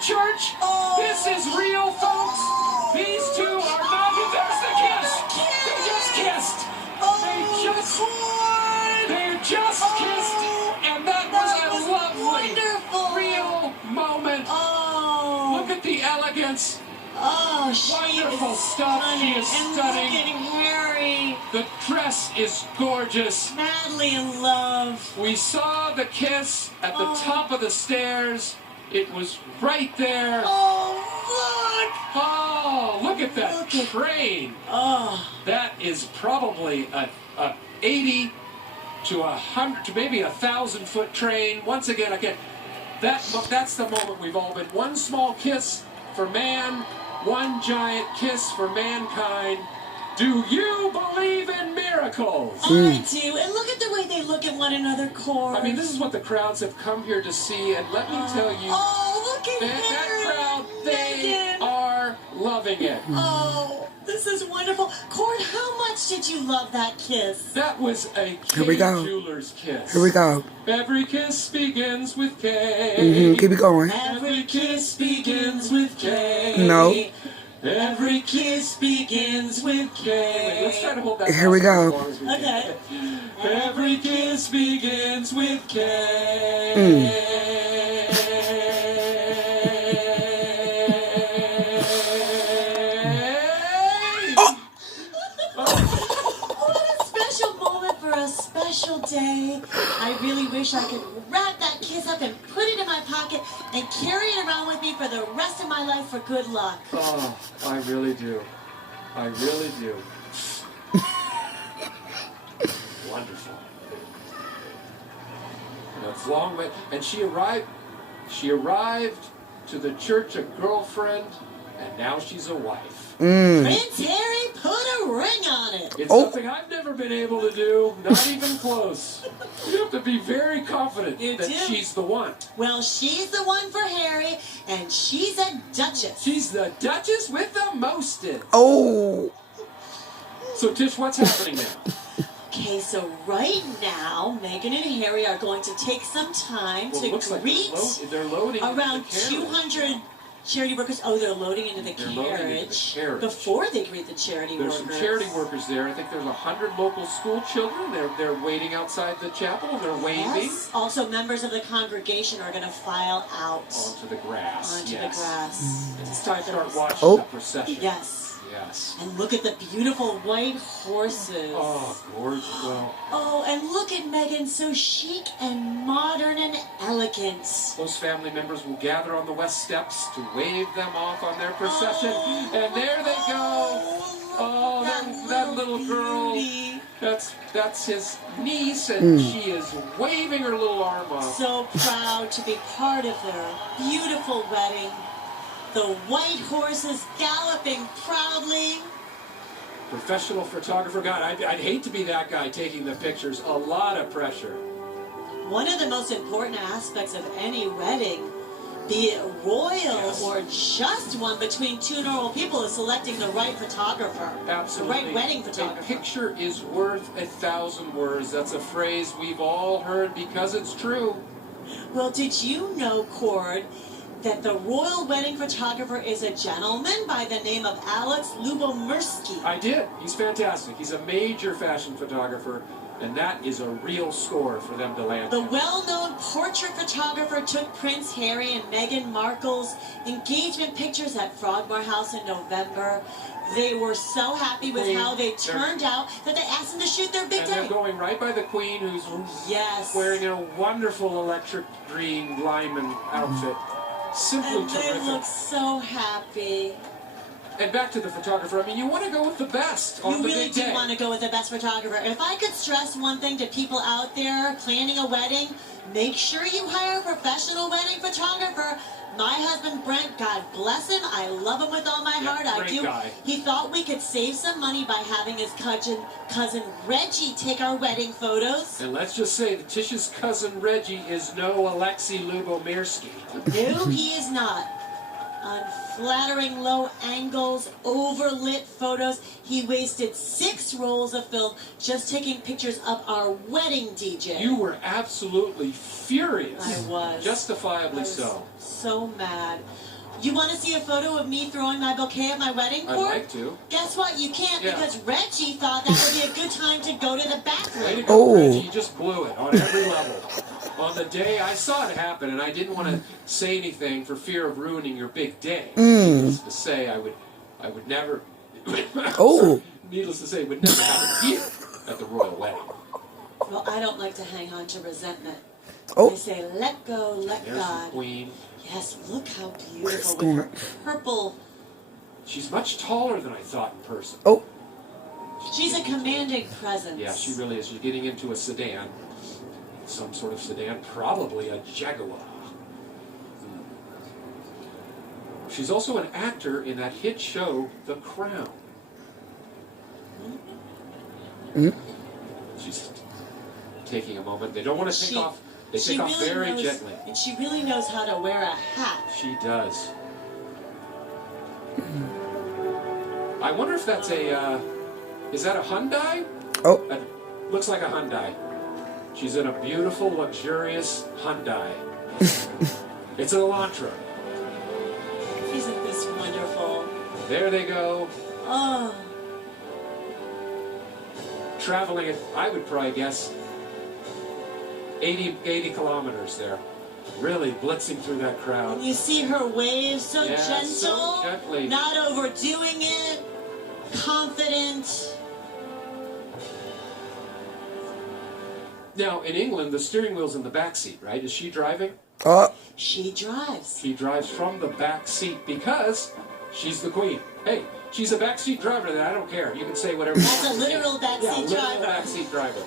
church. This is real, folks. These two are not. There's the kiss. They just kissed. They just kissed, and that was a lovely, wonderful, real moment. Look at the elegance. Wonderful stuff. She is stunning. And look at Harry. The dress is gorgeous. Madly in love. We saw the kiss at the top of the stairs. It was right there. Look at that train. That is probably a 80 to 100 to maybe 1,000-foot train. Once again, that's the moment we've all been. One small kiss for man, one giant kiss for mankind. Do you believe in miracles? I do. And look at the way they look at one another, Cord. I mean, this is what the crowds have come here to see, and let me tell you, look at that crowd, they are loving it. This is wonderful. Cord, how much did you love that kiss? That was a K jeweler's kiss. Here we go. Every kiss begins with K. Keep it going. Every kiss begins with K. No. Every kiss begins with K. Wait, let's try to hold that. Here we go. Okay. Every kiss begins with K. Special day. I really wish I could wrap that kiss up and put it in my pocket and carry it around with me for the rest of my life for good luck. I really do. I really do. Wonderful. That's long way. And she arrived to the church a girlfriend, and now she's a wife. Prince Harry put a ring on it. It's something I've never been able to do, not even close. You have to be very confident that she's the one. Well, she's the one for Harry, and she's a duchess. She's the duchess with the mostest. So, Tish, what's happening now? Okay, so right now, Meghan and Harry are going to take some time to greet they're loading around 200 charity workers. They're loading into the carriage before they greet the charity workers. There's some charity workers there. I think there's 100 local school children. They're waiting outside the chapel. They're waving. Yes. Also, members of the congregation are going to file out onto the grass. To start watching the procession. Yes. Yes. And look at the beautiful white horses. Gorgeous. Well. And look at Meghan, so chic and modern and elegant. Those family members will gather on the west steps to wave them off on their procession. And there they go. That little girl. That's his niece, and she is waving her little arm off. So proud to be part of their beautiful wedding. The white horses galloping proudly. Professional photographer. God, I'd hate to be that guy taking the pictures. A lot of pressure. One of the most important aspects of any wedding, be it royal or just one between two normal people, is selecting the right photographer. Absolutely. The right wedding photographer. A picture is worth 1,000 words. That's a phrase we've all heard because it's true. Well, did you know, Cord, that the royal wedding photographer is a gentleman by the name of Alex Lubomirsky? I did. He's fantastic. He's a major fashion photographer, and that is a real score for them to land. The well-known portrait photographer took Prince Harry and Meghan Markle's engagement pictures at Frogmore House in November. They were so happy with how they turned out that they asked them to shoot their big day. And they're going right by the Queen, who's wearing a wonderful electric green Lyman outfit. Simply terrific. They look so happy. And back to the photographer. I mean, you want to go with the best on the big day. You really do want to go with the best photographer. If I could stress one thing to people out there planning a wedding, make sure you hire a professional wedding photographer. My husband, Brent, God bless him. I love him with all my heart. I do. Guy. He thought we could save some money by having his cousin Reggie take our wedding photos. And let's just say that Tish's cousin Reggie is no Alexei Lubomirsky. No, he is not. unflattering low angles, overlit photos. He wasted 6 rolls of film just taking pictures of our wedding DJ. You were absolutely furious. I was. Justifiably so. So mad. You want to see a photo of me throwing my bouquet at my wedding court? I'd like to. Guess what? You can't because Reggie thought that would be a good time to go to the bathroom. Way to go, Reggie. You just blew it on every level. On the day I saw it happen, and I didn't want to say anything for fear of ruining your big day. Needless to say, I would never. Needless to say, it would never happen here at the royal wedding. Well, I don't like to hang on to resentment. Oh. They say, let go, let There's God. the queen. Yes, look how beautiful with her purple. She's much taller than I thought in person. Oh. She's a commanding presence. Yeah, she really is. She's getting into a sedan. Some sort of sedan, probably a Jaguar. She's also an actor in that hit show, The Crown. She's taking a moment. They don't want to take off. They take off very gently. And she really knows how to wear a hat. She does. I wonder if that's a, is that a Hyundai? Oh. Looks like a Hyundai. She's in a beautiful, luxurious Hyundai. It's an Elantra. Isn't this wonderful? There they go. Oh. Traveling at, I would probably guess, 80 kilometers there. Really blitzing through that crowd. And you see her wave so gentle. So gently. Not overdoing it. Confident. Now, in England, the steering wheel's in the back seat, right? Is she driving? She drives. She drives from the back seat because she's the queen. Hey, she's a backseat driver. Then I don't care. You can say whatever. That's a literal backseat driver. Backseat driver.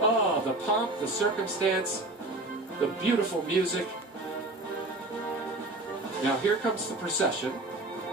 Oh, the pomp, the circumstance, the beautiful music. Now here comes the procession.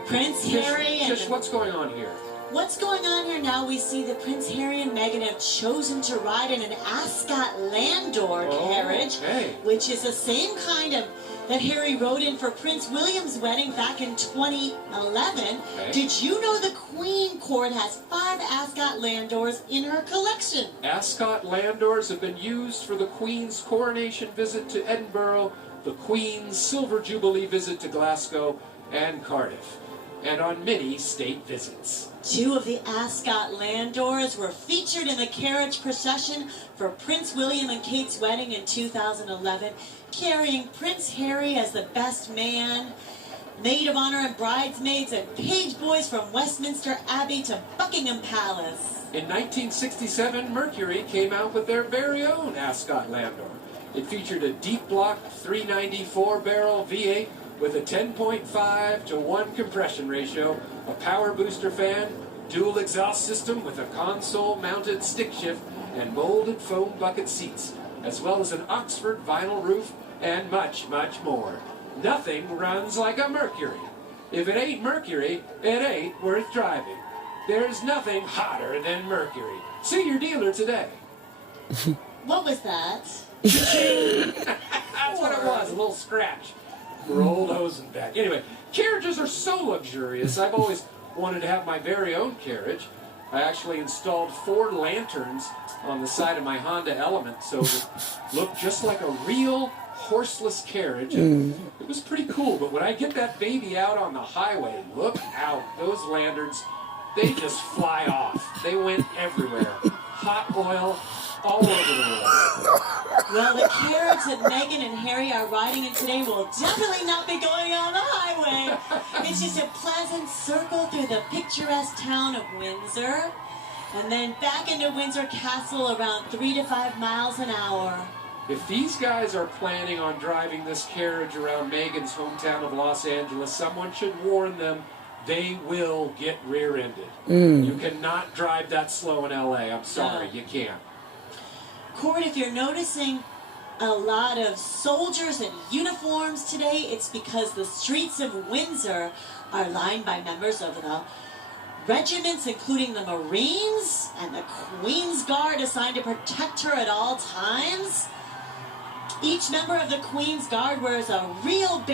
Prince Harry and... Tish, what's going on here? What's going on here now? We see that Prince Harry and Meghan have chosen to ride in an Ascot Landor carriage, which is the same kind of that Harry rode in for Prince William's wedding back in 2011. Did you know the Queen Court has 5 Ascot Landors in her collection? Ascot Landors have been used for the Queen's coronation visit to Edinburgh, the Queen's Silver Jubilee visit to Glasgow and Cardiff, and on many state visits. 2 of the Ascot Landors were featured in the carriage procession for Prince William and Kate's wedding in 2011, carrying Prince Harry as the best man, maid of honor and bridesmaids, and page boys from Westminster Abbey to Buckingham Palace. In 1967, Mercury came out with their very own Ascot Landor. It featured a deep block 394 barrel V8 with a 10.5 to 1 compression ratio, a power booster fan, dual exhaust system with a console-mounted stick shift, and molded foam bucket seats, as well as an Oxford vinyl roof, and much, much more. Nothing runs like a Mercury. If it ain't Mercury, it ain't worth driving. There's nothing hotter than Mercury. See your dealer today. What was that? That's what it was, a little scratch. For old Hosenbeck. Anyway, carriages are so luxurious. I've always wanted to have my very own carriage. I actually installed 4 lanterns on the side of my Honda Element so it looked just like a real horseless carriage. It was pretty cool, but when I get that baby out on the highway, look out. Those lanterns, they just fly off. They went everywhere. Hot oil all over the world. Well, the carriage that Meghan and Harry are riding in today will definitely not be going on the highway. It's just a pleasant circle through the picturesque town of Windsor, and then back into Windsor Castle around 3 to 5 miles an hour. If these guys are planning on driving this carriage around Meghan's hometown of Los Angeles, someone should warn them they will get rear-ended. You cannot drive that slow in LA. I'm sorry, you can't. Court, if you're noticing a lot of soldiers in uniforms today, it's because the streets of Windsor are lined by members of the regiments, including the Marines and the Queen's Guard assigned to protect her at all times. Each member of the Queen's Guard wears a real bear